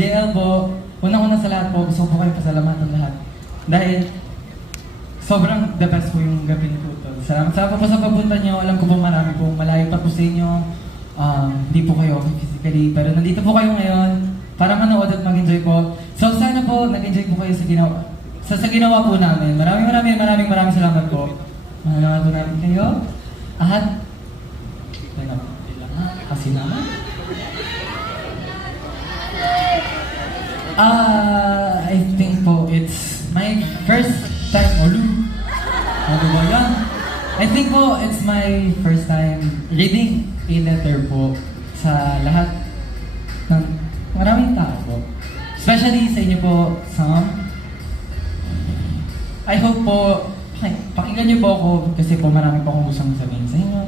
JL po, unang-una sa lahat po, gusto ko po kayo pasalamatan lahat. Dahil sobrang the best po yung gabi niyo po to. Salamat sa pagpunta niyo. Alam ko po marami po malayo pa po sa inyo. Hindi po kayo okay physically, pero nandito po kayo ngayon para manood at mag-enjoy po. So sana po nag-enjoy po kayo sa ginawa po namin. Maraming salamat po. Mahalaga po namin kayo. At kasi naman. I think po it's my first time, ano ba yan? I think po it's my first time reading a letter po sa lahat ng maraming tao po. Especially sa inyo po, Sam. I hope po, pakinggan niyo po ako kasi po marami po akong gustong sabihin sa inyo.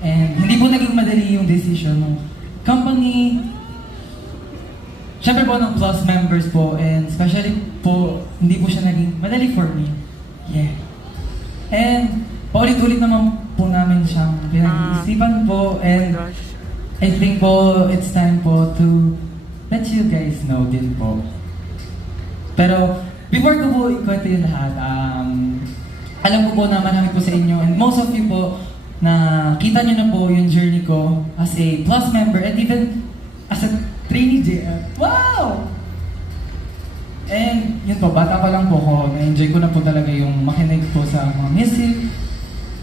And hindi po naging madali yung decision ng company. Siyempre po ng Plus members po, and especially po, hindi po siya naging madali for me. Yeah. And paulit-ulit naman po namin siyang pinag-iisipan po, and I think po, it's time po to let you guys know din po. Pero, before ko po ikwento yung lahat, alam ko po na marami po sa inyo, and most of you po, na kita nyo na po yung journey ko as a Plus member, and even as a trainee JL. Wow! And yun po, bata pa lang po ako, na-enjoy ko na po talaga yung makinig po sa mga music.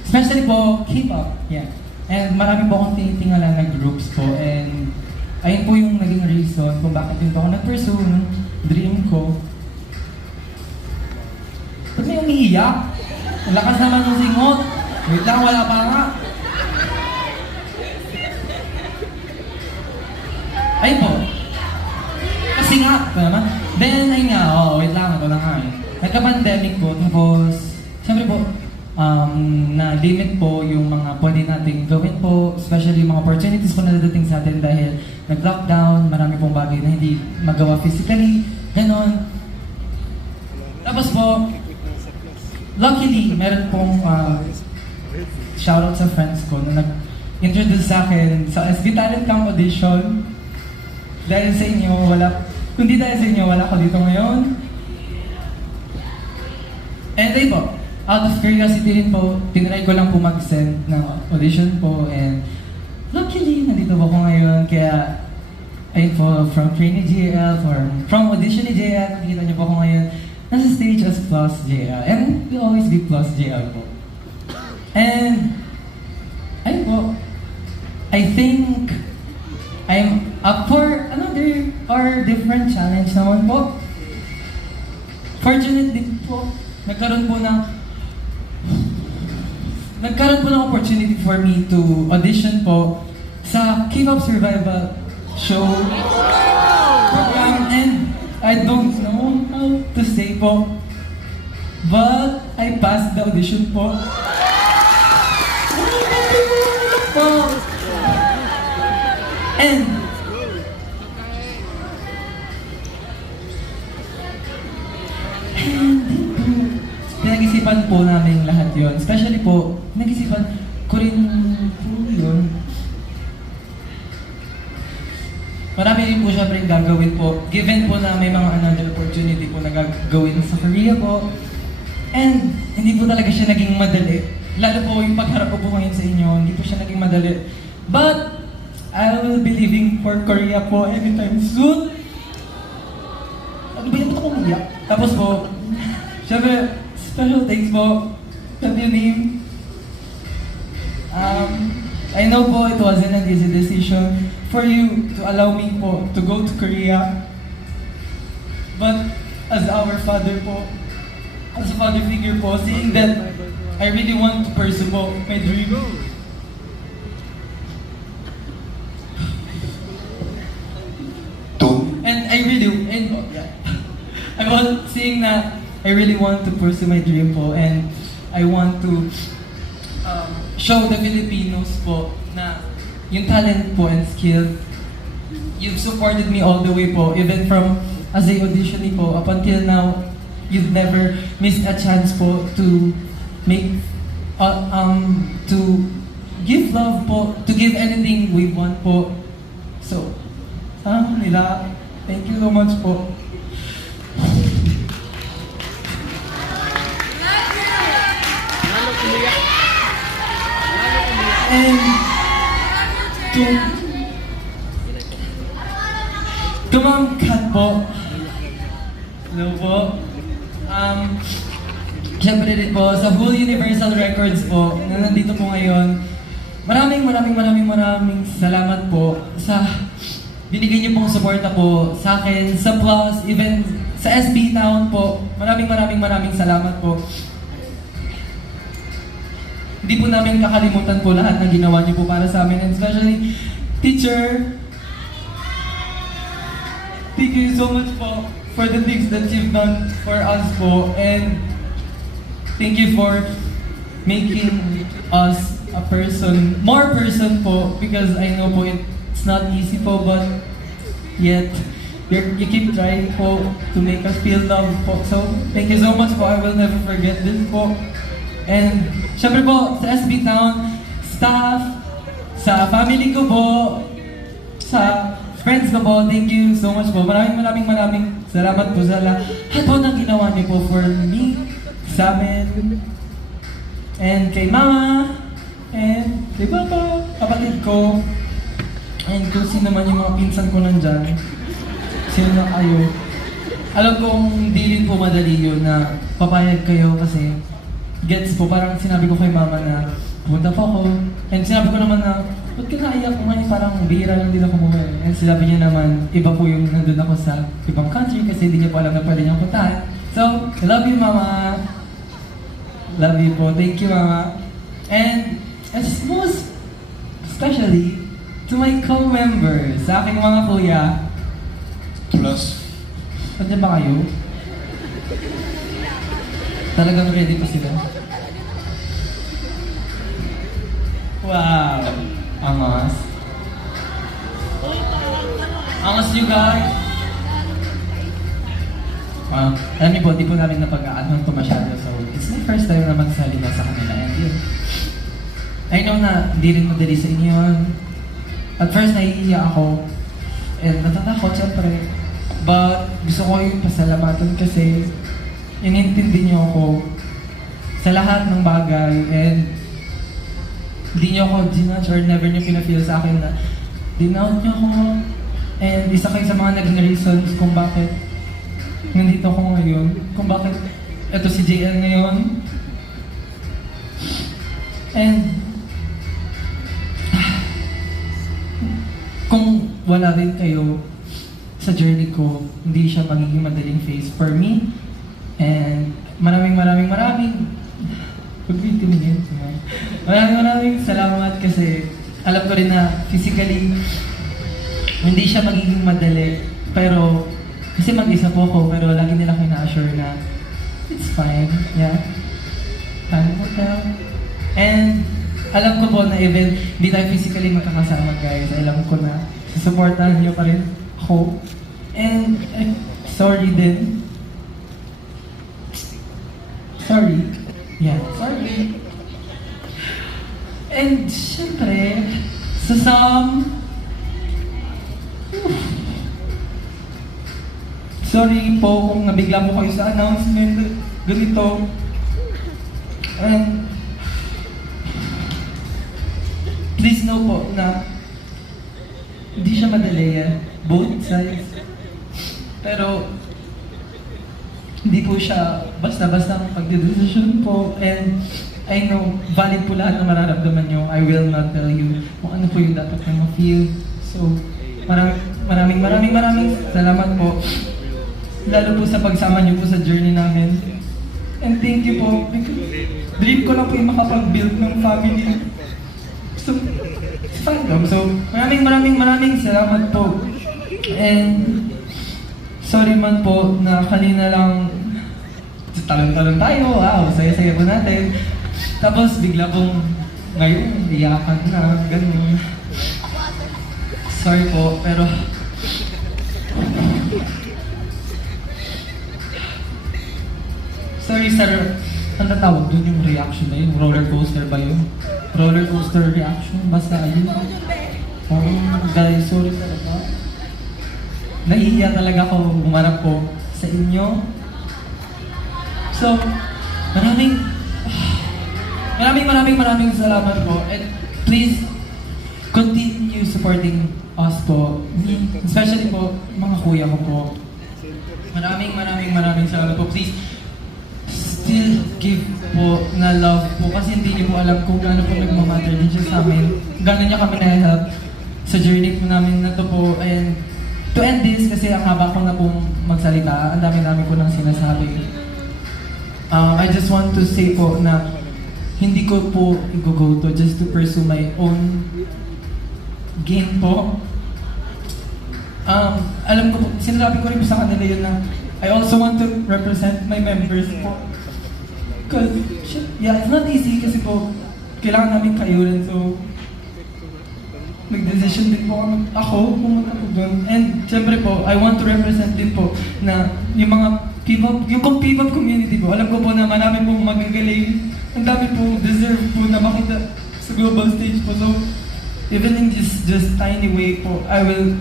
Especially po, K-pop. Yeah. And marami po akong tinitingalan na groups po. And ayun po yung naging reason kung bakit din po ako nag-pursue ng dream ko. Ba't may umiiyak? Ang lakas naman ng singot. Wait lang, wala pa nga. Ayun po. Kasi nga, ito naman. Then, ayun nga, wait lang, ito na nga eh. Nagka-pandemic po, tapos, siyempre po, na-limit po yung mga pwede nating gawin po, especially yung mga opportunities po na dadating sa atin dahil nag-lockdown, marami pong bagay na hindi magawa physically, ganon. Tapos po, luckily, meron pong shoutout sa friends ko na nag-introduce sa akin sa SB Talent Camp audition. Dahil sa inyo, kundi dahil sa inyo, wala ko dito ngayon. And ayun po, out of curiosity rin po, tinry ko lang po mag-send ng audition po, and luckily, nandito po ako ngayon, kaya ayun po, from trainee JL, from audition ni JL, nakikita niyo po ako ngayon, nasa stage as Plus JL, and we'll always be Plus JL po. And, ayun po, I think I'm up for another or different challenge naman po. Fortunately po, nagkaroon po ng opportunity for me to audition po sa K-pop Survival Show program, and I don't know how to say po, but I passed the audition po. And pinag-isipan po namin lahat yon. Especially po, pinag-isipan ko rin po yun. Marami rin po syempre gagawin po. Given po na may mga another opportunity po na gagawin sa Korea po. And hindi po talaga siya naging madali. Lalo po yung pagharap ko po ngayon sa inyo, hindi po siya naging madali. But I will be leaving for Korea po anytime soon. Ano ba yung ba't ako umiyak? Tapos po, syempre, special thanks po. Love you, name. I know po it wasn't an easy decision for you to allow me po to go to Korea. But as our father po, as a father figure po, seeing that I really want to pursue po my dream. I was seeing that I really want to pursue my dream po, and I want to show the Filipinos po na yung talent po and skill. You've supported me all the way po, even from as a auditionee po, up until now, you've never missed a chance po to make, to give love po, to give anything we want po. So, sana nila Thank you so much po. And to Ma'am Kat po. Hello po. Siyempre rin po sa Whole Universal Records po na nandito po ngayon. Maraming salamat po sa binigay niyo pong suporta po sa akin, sa Plus, even sa SB Town po. Maraming salamat po. Hindi po namin kakalimutan po lahat ng ginawa niyo po para sa amin, and especially, teacher, thank you so much po for the things that you've done for us po, and thank you for making us a person, more person po, because I know po it's not easy po, but yet, you keep trying po to make us feel love po. So, thank you so much po, I will never forget this po. And, syempre po, sa SB Town, staff, sa family ko po, sa friends ko po, thank you so much po. Maraming salamat po sa lahat po ng ginawa niyo po for me, sa amin, and kay mama, and kay papa, kapatid ko, and kung sino man yung mga pinsan ko nandyan, sino na kayo. Alam kong hindi rin po madali yun na papayag kayo kasi gets po, parang sinabi ko kay mama na pumunta po ako, and sinabi ko naman na ba't ka naiyak ngayon, parang bihira lang din ako umuwi. And sinabi niya naman, iba po yung nandun ako sa ibang country kasi hindi niya po alam na pwede niyang puntahan. So, I love you mama. Love you po. Thank you mama. And most especially to my co-members, sa aking mga kuya. Plus, Nandiyan ba kayo? Talagang ready pa sila? Wow! Angas. Angas you guys! Alam niyo po, di po namin napag-aanong ito masyado. So, it's my first time na magsalita sa kanila. And yun, I know na hindi rin madali sa inyo yun. At first, nahihiya ako. And natatakot, syempre. But gusto ko yung pasalamatan kasi inintindi niyo ako sa lahat ng bagay. And hindi niyo ako ginudge or never niyo pinafeel sa akin na dinout niyo ako. And isa kayo sa mga naging reasons kung bakit nandito ako ngayon. Kung bakit eto si JL ngayon. And kung wala rin kayo sa journey ko, hindi siya magiging madaling phase for me. And maraming salamat kasi alam ko rin na physically hindi siya magiging madali, pero kasi mag-isa po ako, pero lagi nila kayo na-assure na it's fine, yeah, time will tell. And alam ko po na even hindi tayo physically magkakasama guys, alam ko na susuportahan niyo pa rin ako. And sorry din. Sorry. And syempre, sa some, sorry po kung nabigla mo kayo sa announcement ganito. And please know po na hindi siya madali yan, both sides. Pero hindi po siya basta-basta ang pagdedesisyon po. And I know, valid po lahat na mararamdaman nyo. I will not tell you kung ano po yung dapat nyo ma-feel. So, maraming salamat po. Lalo po sa pagsama nyo po sa journey namin. And thank you po. Dream ko lang po yung makapag-build ng family. So, it's fandom. So, maraming salamat po. And sorry man po na kanina lang talon-talon tayo. Wow, saya-saya po natin. Tapos bigla pong ngayon, iyakan na, ganun. Sorry po, pero sorry sir, ang tatawag dun yung reaction na yun? Roller coaster ba yun? Roller coaster reaction? Basta ayun. Oh, guys, sorry talaga. nahihiya talaga ako bumarap po sa inyo. So, maraming salamat po. And please, continue supporting us po. Me, especially po, mga kuya ko po. Maraming salamat po. Please, still give po na love po. Kasi hindi niyo po alam kung gaano po nagmamatter din siya sa amin. Gaano niya kami na-help sa journey po namin na to po. And to end this, kasi ang haba ko na pong magsalita, ang dami po nang sinasabi. I just want to say po na hindi ko po i-go to just to pursue my own gain po. Alam ko po, sinasabi ko rin po sa kanila yun na I also want to represent my members po. Because, yeah, it's not easy kasi po, kailangan namin kayunan. So, nag-decision din po ako pumunta po doon. And syempre po, I want to represent din po na yung mga P-pop community po. Alam ko po na marami pong magagaling. Ang dami pong deserve po na makita sa global stage po. So, even in this just tiny way po, I will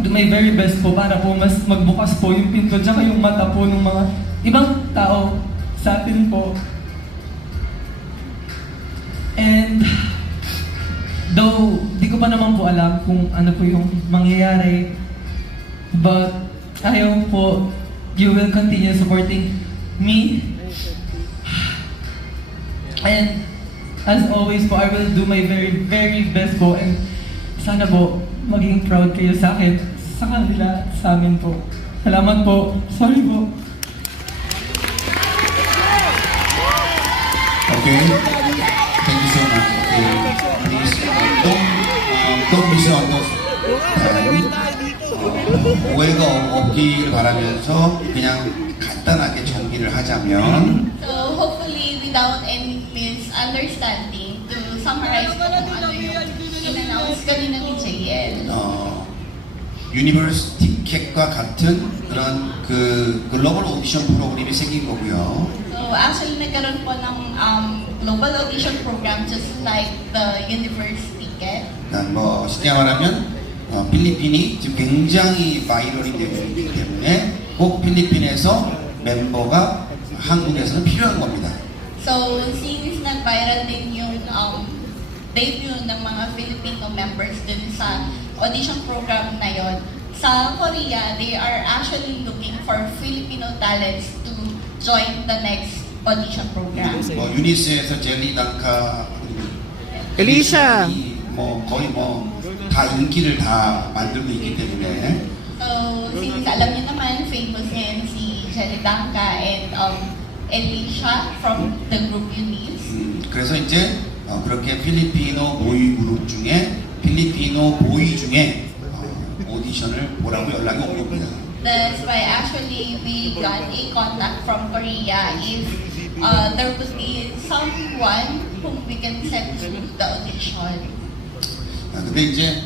do my very best po para po mas magbukas po yung pinto tsaka yung mata po ng mga ibang tao sa atin po. And though, di ko pa naman po alam kung ano po yung mangyayari, but ayaw po, you will continue supporting me. And as always po, I will do my very best po. And sana po, maging proud kayo sa akin, sa kanila, sa amin po. Salamat po. Sorry po. Okay. Thank you so much. Okay. Please, don't misunderstand. 오해가 없기를 바라면서 그냥 간단하게 정리를 하자면 So hopefully without any misunderstanding, to summarize ko kung ano yung in-announce kanina ni JL. 유니버스 티켓과 같은 그런 그 글로벌 오디션 프로그램이 생긴 거고요. So actually nagkaroon po ng global audition program just like the Universe Ticket. 뭐 쉽게 말하면 필리핀이 지금 굉장히 바이럴이 되고 있기 때문에 꼭 필리핀에서 멤버가 한국에서는 필요한 겁니다. So since nag-viral din yung debut ng mga Filipino members dun sa audition program na yon, sa Korea, they are actually looking for Filipino talents to join the next audition program. 유니스에서 젤리 단카 엘리샤 뭐 거의 뭐 다 인기를 다 만들고 있기 때문에 So, since alam niyo naman, famous yan si Jelly Danka and Elisha from the group Eunice. 그래서 이제 그렇게 필리피노 보이 그룹 중에 필리피노 보이 중에 오디션을 보라고 연락이 온 겁니다. That's why actually we got a contact from Korea if there would be someone whom we can send to the audition. 근데 이제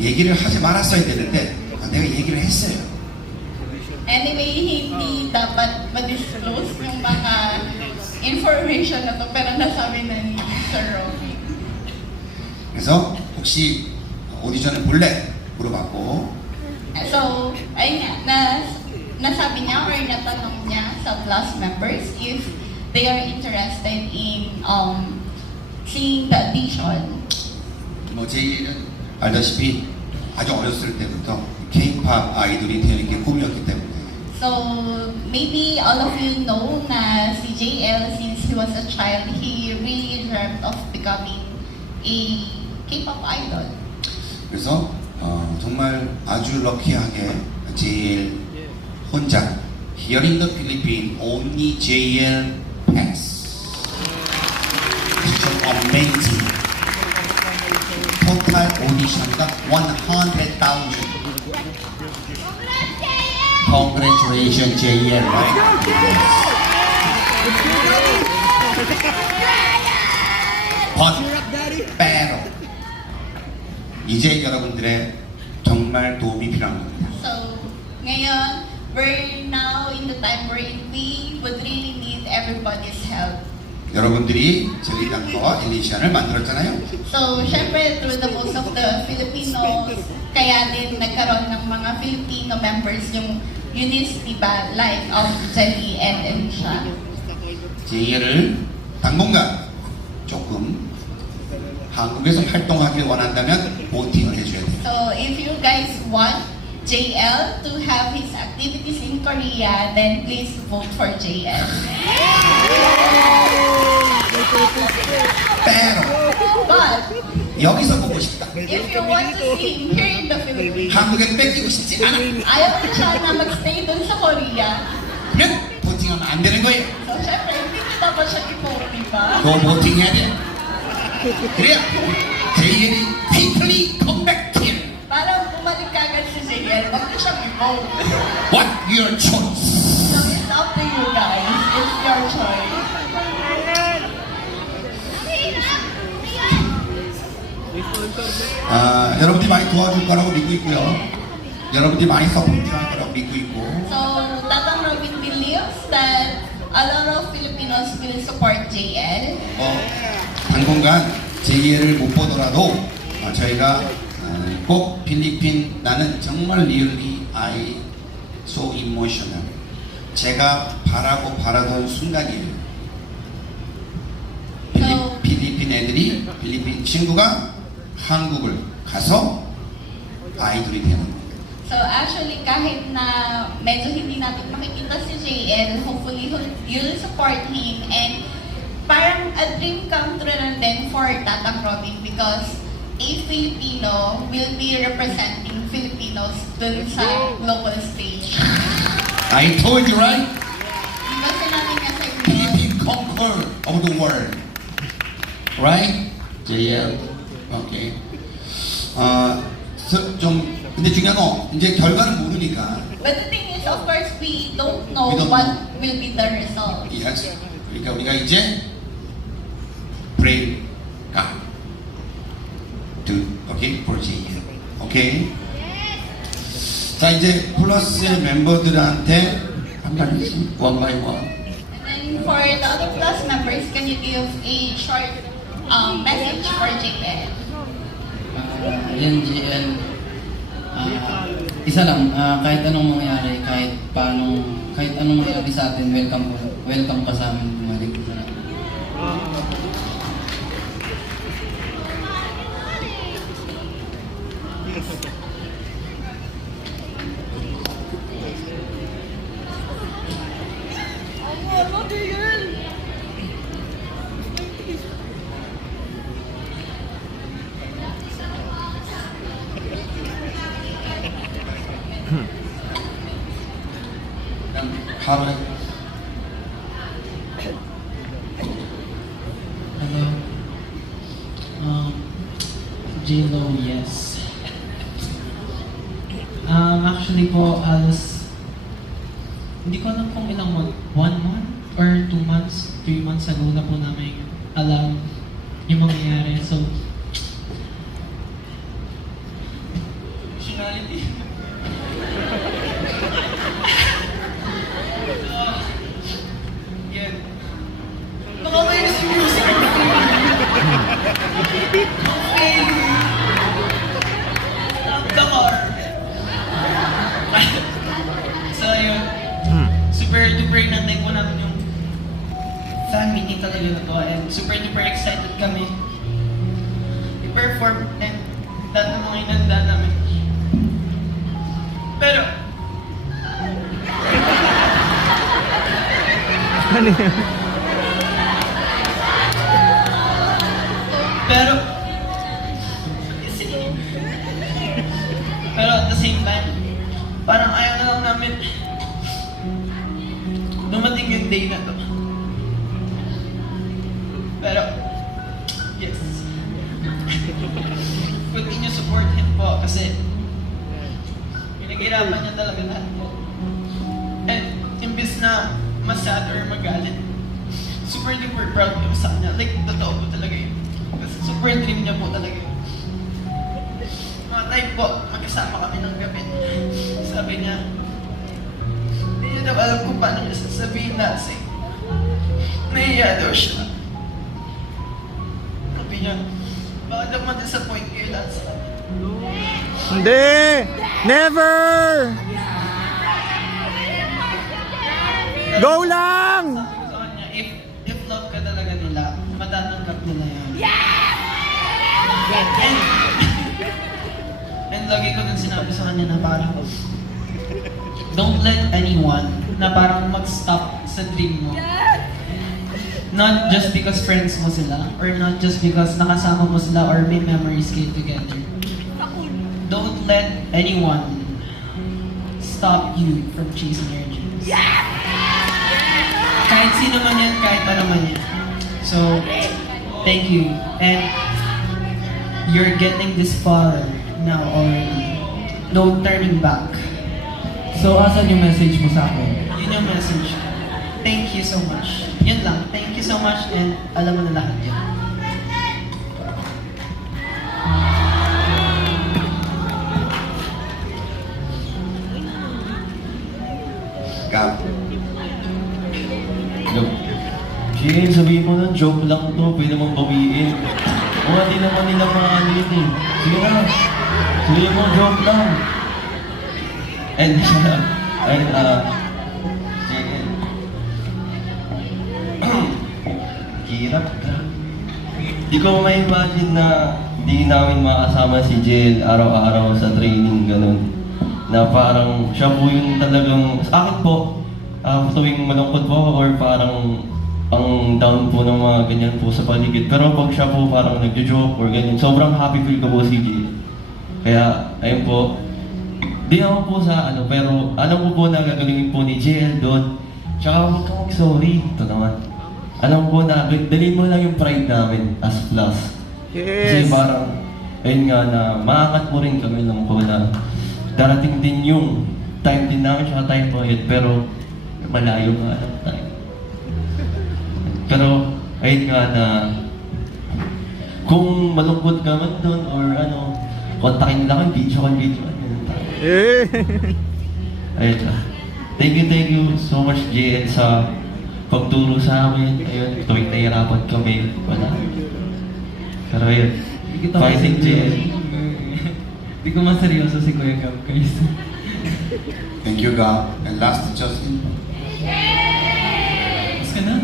얘기를 하지 말았어야 되는데 내가 얘기를 했어요. Anyway, hindi dapat ma-disclose yung mga information na to, pero nasabi na ni Sir Robby. 그래서 혹시 오디션을 볼래? 물어봤고 So, ayun nga, nasabi niya or natanong niya sa class members if they are interested in seeing the audition. 뭐 제이는 알다시피 아주 어렸을 때부터 K-pop 아이돌이 되는 게 꿈이었기 때문에 So, maybe all of you know na si JL, since he was a child, he really dreamt of becoming a K-pop idol. 그래서 정말 아주 럭키하게 JL 혼자 Here in the Philippines, only JL Pass. It's amazing. 토탈 오디션가 100,000. Congratulations, JL, right? pero 이제 여러분들의 정말 도움이 필요한 겁니다. So, ngayon, we're now in the time wherein we would really need everybody's help. 여러분들이 젤리당과 엘리시안을 만들었잖아요. So, syempre, through the most of the Filipinos kaya din nagkaroon ng mga Filipino members yung Unicity ba, like of Jelly and Elisha. JL을 당분간 조금 한국에서 활동하길 원한다면 보팅을 해줘야 돼요. So if you guys want JL to have his activities in Korea, then please vote for JL. Pero But 여기서 보고 싶다. if you want to see him here in the Philippines, 한국에 뺏기고 싶지 않아. ayaw ko siya na magstay dun sa Korea. 그러면 보팅하면 안 되는 거예요. So syempre, hindi ko dapat siya i-vote, di ba? 너 보팅해야 돼. 그래야 JL이 quickly come back here. Parang bumalik kagad si JL, wag na siyang i-vote. What your choice? So it's up to you guys. It's your choice. 여러분들이 많이 도와줄 거라고 믿고 있고요. 여러분들이 많이 서포팅할 거라고 믿고 있고. So Tatang Robin believes that a lot of Filipinos will support JL. 당분간 JL을 못 보더라도 저희가 꼭 필리핀 나는 정말 리얼리 I so emotional. 제가 바라던 순간이에요. 필리핀 애들이 필리핀 친구가 한국을 가서 아이돌이 되는 거예요. So actually, kahit na medyo hindi natin makikita si JL, hopefully you'll support him, and parang a dream come true na din for Tatang Robin because a Filipino will be representing Filipinos dun sa global stage. I told you right? Diba sinabi nga sa inyo? Philippine conquer of the world. Right? JL. Okay. 좀 근데 중요한 건 이제 결과는 모르니까. But the thing is, of course, we don't know We don't what know. will be the result. Yes. 그러니까 우리가 이제 pray God to okay for JL. Okay. 자 이제 플러스의 멤버들한테 한 마디씩 one by one. And then for the other class members, can you give a short message for JL? Yan, JL. Isa lang, kahit anong mangyari, kahit anong mangyari sa atin, welcome ka sa amin bumalik. 하루에 Hello. J-Lo, yes. Actually po, hindi ko alam kung ilang month, 1 month or 2 months, 3 months ago na po namin alam yung mangyayari. So, personality. Yan. Nakakainis yung music. Okay. The car. So yun, super duper inantay po namin yung fan meeting talaga na to, and super duper excited kami i-perform and lahat ng mga inanda namin. Pero, Ano yan? pero at the same time, parang ayaw na lang namin dumating yung day na to. Pero, yes. Continue support him po kasi pinaghirapan niya talaga lahat po. And imbis na masad or magalit, super duper proud ko sa kanya. Like, totoo po talaga yun. Kasi super dream niya po talaga yun. Mga time po, magkasama kami ng gabi. Sabi niya, hindi niya daw alam kung paano niya sasabihin na kasi nahiya daw siya. Sabi niya, bakit daw ma-disappoint kayo lahat sa kanya? Hindi! Never! Go lang! Sabi ko sa kanya, if love ka talaga nila, matatanggap nila yan. And lagi ko din sinabi sa kanya na parang, don't let anyone na parang mag-stop sa dream mo. Not just because friends mo sila, or not just because nakasama mo sila or may memories kayo together. Don't let anyone stop you from chasing your dreams. Kahit sino man yan, kahit ano man yan. So, thank you. And you're getting this far now already. No turning back. So, asan yung message mo sa akin? Yun yung message. Thank you so much. Yun lang. Thank you so much and alam mo na lahat yan. Gab. Jane, sabihin mo nun, joke lang to, pwede mong bawiin. O nga, di naman nila mga ano yun eh. Sige na, sabihin mo, joke lang. And, Jane. Hirap ka. Di ko ma-imagine na di namin makasama si Jill araw-araw sa training, ganun. Na parang siya po yung talagang, sa akin po, tuwing malungkot po or parang ang down po ng mga ganyan po sa paligid. Pero pag siya po parang nagjo-joke or ganyan, sobrang happy feel ko po si Jill. Kaya, ayun po, di naman po sa ano, pero alam ko po na gagalingin po ni Jill doon. Tsaka huwag kang mag-sorry. Ito naman. Alam ko na, dalhin mo lang yung pride namin as plus. Kasi Yes! parang, ayun nga na, maangat mo rin kami lang po na darating din yung time din namin siya time po yun, pero malayo nga lang tayo. Pero, ayun nga na, kung malungkot ka man doon or ano, kontakin lang kang video. Eh! Ayun na. Thank you so much, JN, sa pagturo sa amin. Ayun, tuwing nahihirapan kami, wala. Pero ayun, fighting JN. Hindi ko maseryoso si Kuya Gab, guys. Thank you, Gab. And last, Justin. Mas ka na?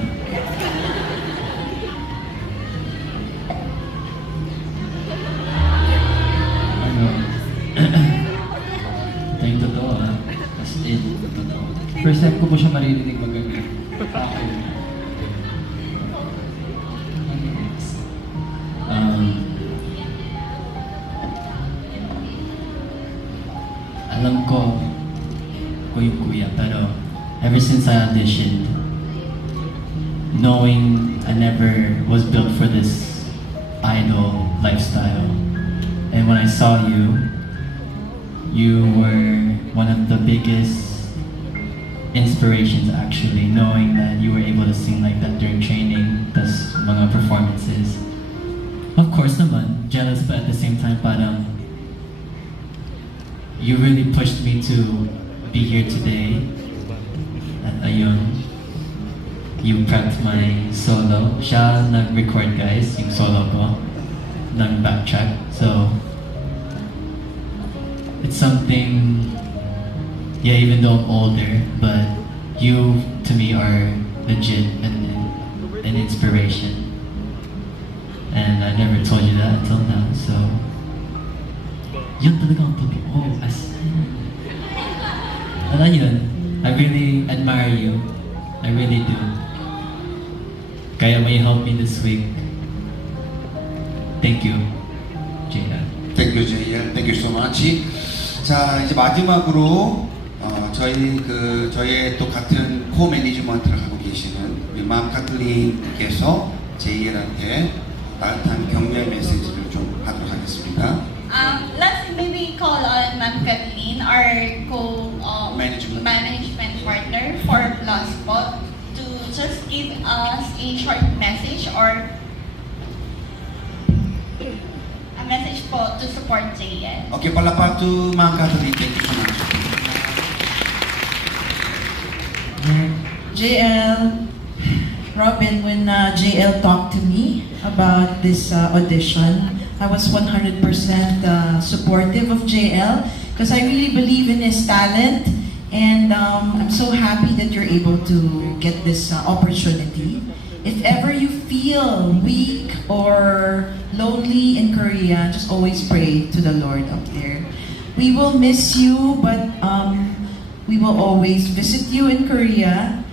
Ano? Ito yung totoo As in, totoo. First time ko po siya maririnig magabi. Okay. Alam ko yung kuya, pero ever since I auditioned, knowing I never was built for this idol lifestyle, and when I saw you, you were one of the biggest inspirations actually, knowing that you were able to sing like that during training, tas mga performances. Of course naman, jealous, but at the same time parang you really pushed me to be here today. At ayun, you prepped my solo. Siya nag-record guys, yung solo ko. Nag-backtrack. So, it's something, yeah, even though I'm older, but you to me are legit and an inspiration. And I never told you that until now, so yun talaga ang totoo. As and yun, I really admire you. I really do. Kaya may help me this week. Thank you, JL. Thank you, JL. Thank you so much. 자, 이제 마지막으로 저의 또 같은 코 매니지먼트를 하고 계시는 우리 맘 카틀린께서 JL한테 따뜻한 격려의 메시지를 좀 하도록 하겠습니다. Let's maybe call on Ma'am Kathleen, our Management. management partner for Plus po, to just give us a short message or a message po to support JL. Okay, palapag to Ma'am Kathleen. Thank you so much. JL, Robin, when JL talked to me about this audition, I was 100% supportive of JL because I really believe in his talent, and I'm so happy that you're able to get this opportunity. If ever you feel weak or lonely in Korea, just always pray to the Lord up there. We will miss you, but we will always visit you in Korea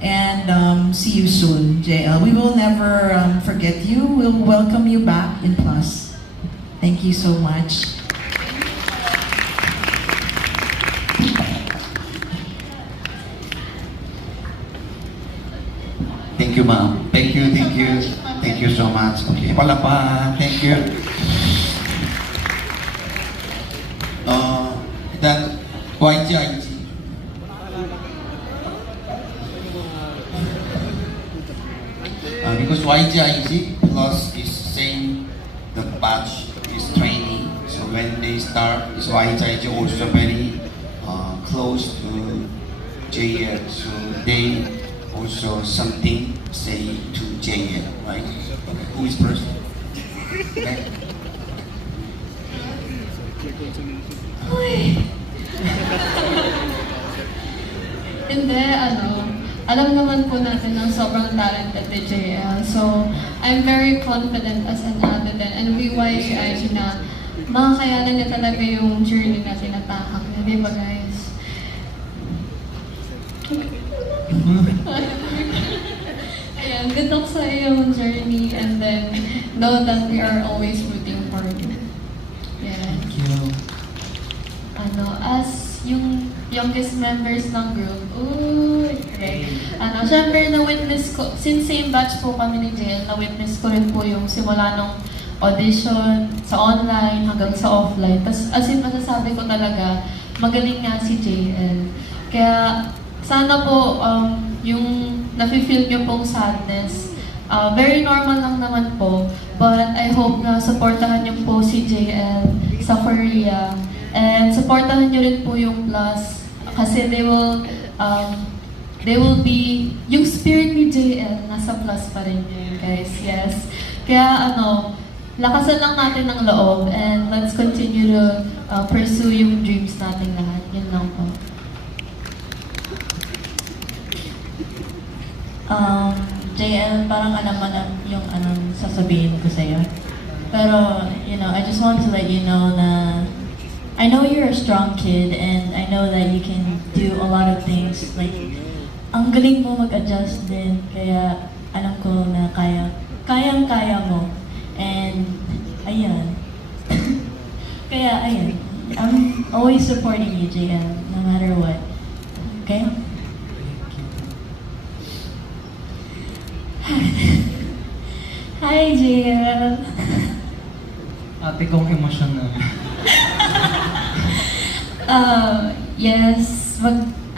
and see you soon, JL. We will never forget you. We'll welcome you back in Plus. Thank you so much. Thank you, ma'am. Thank you, thank you. Thank you so much. Okay, palapa. Thank you. 일단 YGIG. Because YGIG Plus is saying the batch is training, so when they start, is YGIG also very close to JL, so they also something say to JL, right? Okay, who is first? Okay. Hindi, alam naman po natin na sobrang talented ni JL. So, I'm very confident as an adult and YGIG na makakayanan niya talaga yung journey na tinatahak niya. Di ba, guys? Ayan, good luck sa iyong journey, and then know that we are always rooting for you. Yeah. Thank you. As yung youngest members ng group, syempre na-witness ko, since same batch po kami ni JL, na-witness ko rin po yung simula ng audition, sa online hanggang sa offline. Tapos as in masasabi ko talaga, magaling nga si JL. Kaya sana po yung nafe-feel nyo pong sadness, very normal lang naman po, but I hope na supportahan nyo po si JL sa Korea. And supportahan nyo rin po yung Plus kasi they will be, yung spirit ni JL nasa Plus pa rin yun, guys. Yes. Kaya lakasan lang natin ng loob and let's continue to pursue yung dreams natin lahat. Yun lang po. JL, parang alam mo na yung sasabihin ko sa'yo. Pero, I just want to let you know na I know you're a strong kid and I know that you can do a lot of things. Like, ang galing mo mag-adjust din. Kaya, alam ko na kayang-kaya mo. And, ayan. Kaya, ayan. I'm always supporting you, JL, no matter what. Okay? Hi, JL. Ate kong emosyon na. Yes,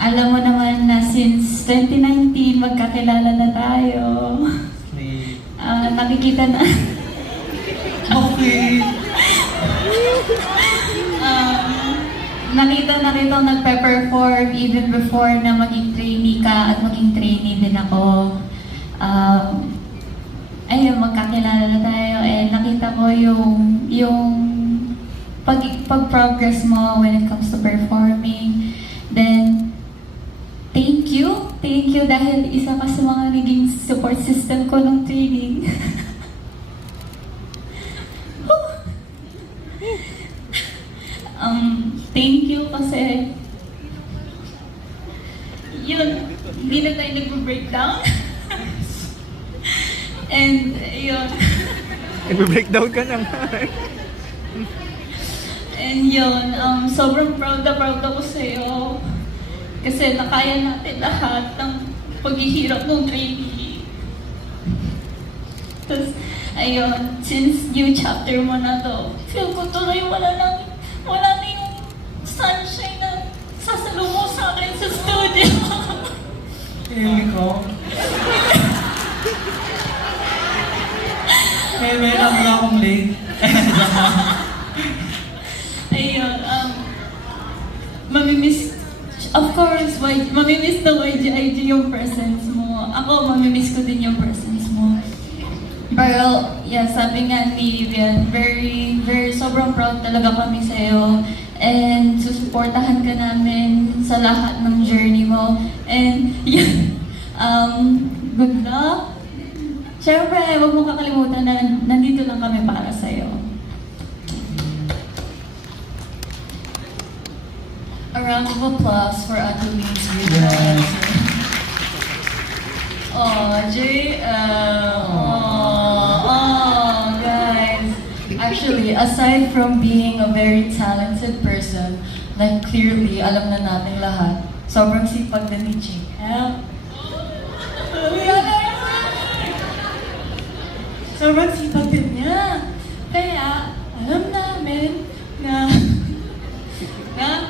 alam mo naman na since 2019, magkakilala na tayo. Okay. Nakikita na. Okay. Nakita na kitang nagpe-perform even before na maging trainee ka at maging trainee din ako. Ayun, magkakilala na tayo and nakita ko yung pag-progress mo when it comes to performing. Then, thank you dahil isa ka sa mga naging support system ko ng training. Thank you kasi yun, hindi na tayo nag-breakdown. And yun. Nag-breakdown ka naman. And yun, sobrang proud ako sa'yo. Kasi nakaya natin lahat ng paghihirap ng trainee. Tapos, ayun, since new chapter mo na to, feel ko tuloy wala na yung sunshine na sasalubong sa akin sa studio. Hindi ko. May namin akong late. Ayun, mamimiss, of course, mamimiss na YGIG yung presence mo. Ako, mamimiss ko din yung presence mo. Pero, yeah, sabi nga ni Vivian, sobrang proud talaga kami sa'yo. And susuportahan ka namin sa lahat ng journey mo. And, yeah, good luck. Siyempre, huwag mo kakalimutan na nandito lang kami para sa'yo. A round of applause for Adelaine's Vivian. Oh, JL. Oh, guys. Actually, aside from being a very talented person, like clearly, alam na natin lahat, sobrang sipag na ni JL. Sobrang sipag din niya. Kaya, alam namin na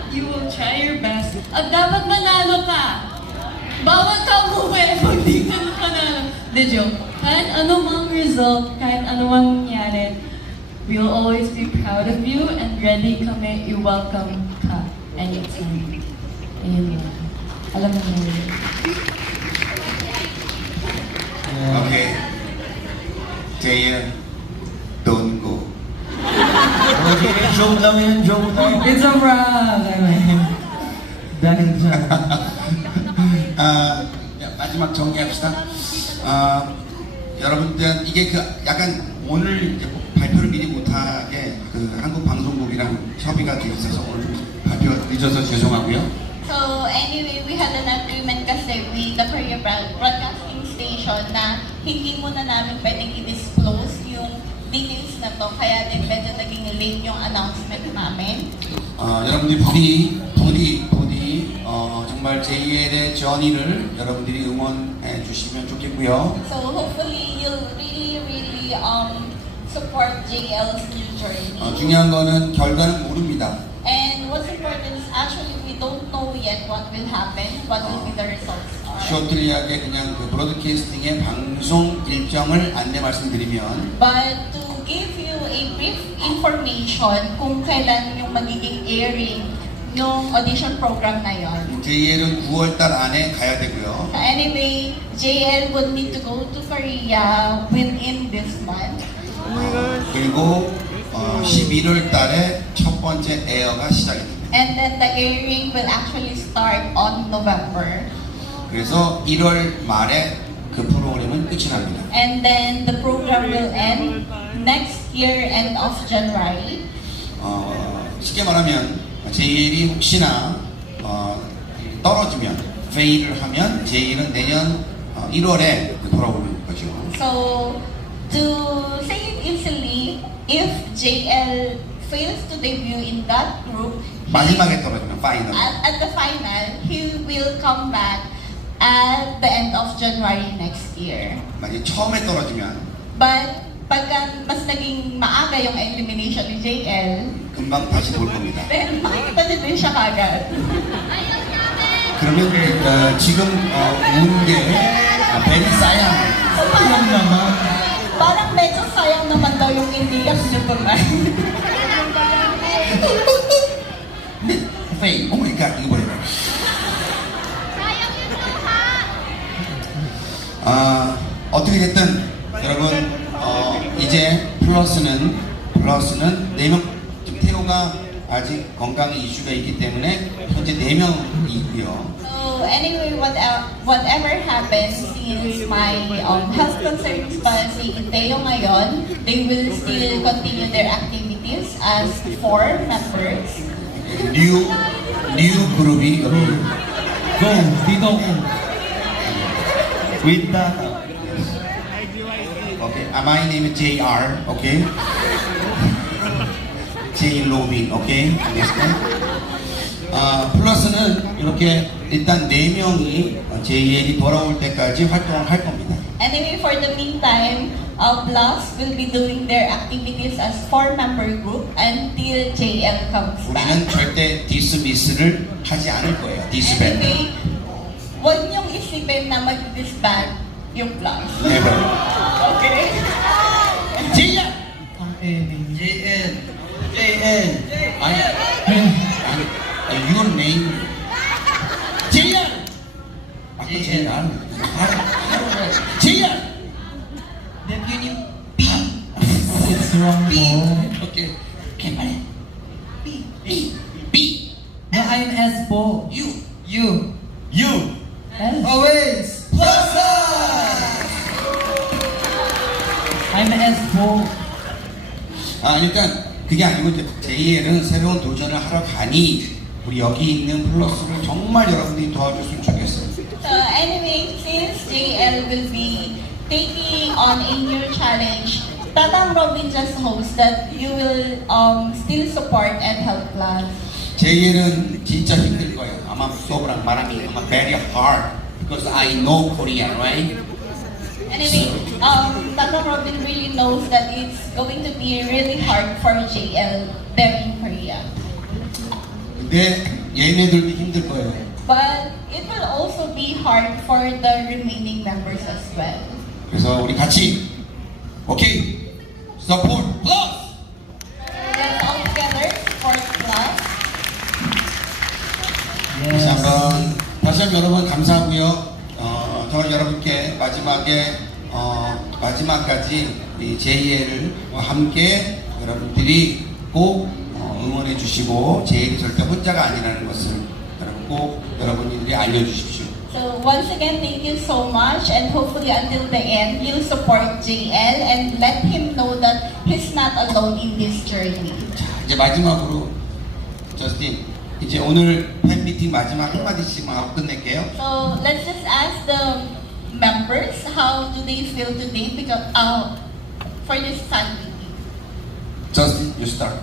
you will try your best. At dapat manalo ka. Bawat ka umuwi pag di ka nanalo. The joke. Kahit anumang result, kahit anumang nangyari, we'll always be proud of you and ready kami i-welcome ka anytime. Ayun yun. Alam mo na yun. Okay. JL, don't go. Okay, joke lang yun, joke lang. It's a prank! Dahil siya. 마지막 정리합시다. 여러분들 이게 그 약간 오늘 이제 발표를 미리 못하게 그 한국 방송국이랑 협의가 돼 있어서 오늘 발표가 늦어서 죄송하고요. So anyway, we had an agreement kasi with the Korea Broadcasting Station na hindi muna namin pwedeng i-disclose yung details na to, kaya din medyo naging late yung announcement namin. 여러분들이 부디 정말 JL의 journey를 여러분들이 응원해 주시면 좋겠고요. So hopefully you'll really support JL's new journey. 중요한 거는 결과는 모릅니다. And what's important is actually we don't know yet what will happen, what will be the results are. 쇼틀리하게 그냥 그 브로드캐스팅의 방송 일정을 안내 말씀드리면 But to give you a brief information kung kailan yung magiging airing yung audition program na yon. JL은 9월달 안에 가야 되고요. So anyway, JL would need to go to Korea within this month. 그리고 11월 달에 첫 번째 에어가 시작이 됩니다. And then the airing will actually start on November. 그래서 1월 말에 그 프로그램은 끝이 납니다. And then the program will end next year, end of January. 쉽게 말하면 JL이 혹시나 떨어지면 페일을 하면 JL은 내년 1월에 돌아오는 거죠. So to say it easily, if JL fails to debut in that group, 마지막에 떨어지면 파이널. at the final, he will come back at the end of January next year. 만약 처음에 떨어지면 But pagka mas naging maaga yung elimination ni JL, 금방 다시 볼 겁니다. then makikita niyo din siya kagad. 그러면 지금 운게 베리 사양. Parang medyo sayang naman daw yung Indian niyo tonight. 페이. 오 마이 갓 이거 버려라. 어떻게 됐든 여러분 이제 플러스는 4명. 지금 태호가 아직 건강 이슈가 있기 때문에 현재 4명이 있고요. So anyway, whatever happens, since my health concerns pa si Teo ngayon, they will still continue their activities as 4 members. 뉴 그룹이 여기 Go! Dito ako. With that, Okay, my name is JR, okay? J. Robin, okay? Understand? 플러스는 이렇게 일단 4명이 JL이 돌아올 때까지 활동을 할 겁니다. Anyway, for the meantime, Plus will be doing their activities as 4-member group until JL comes back. 우리는 절대 디스미스를 하지 않을 거예요. 디스밴드. Anyway, huwag niyong isipin na mag-disband yung Plus. Never. Okay? JL! JL. Your name? JL! 아까 JL. JL! Deputy You. You Yes. always plus size. I'm S4. 일단 그게 아니고 이제 JL은 새로운 도전을 하러 가니 우리 여기 있는 플러스를 정말 여러분들이 도와줬으면 좋겠어요. So anyway, since JL will be taking on a new challenge, Tatang Robin just hopes that you will still support and help Plus. JL은 진짜 힘들 거예요. 아마 소브랑 말하기 아마 very hard because I know Korean, right? Anyway, Tatang Robin really knows that it's going to be really hard for JL there in Korea. 근데 얘네들도 힘들 거예요. But it will also be hard for the remaining members as well. 그래서 우리 같이 오케이 support plus. Let's all together support Plus. 다시 한번 여러분 감사하고요. 저 여러분께 마지막까지 이 JL을 함께 여러분들이 꼭 응원해 주시고 JL이 절대 혼자가 아니라는 것을 여러분 꼭 여러분들이 알려주십시오. So once again, thank you so much, and hopefully until the end, you'll support JL and let him know that he's not alone in this journey. 자, 이제 마지막으로 저스틴 이제 오늘 팬미팅 마지막 한마디씩만 하고 끝낼게요. So let's just ask the members how do they feel today because for this fan meeting. 저스틴, you start.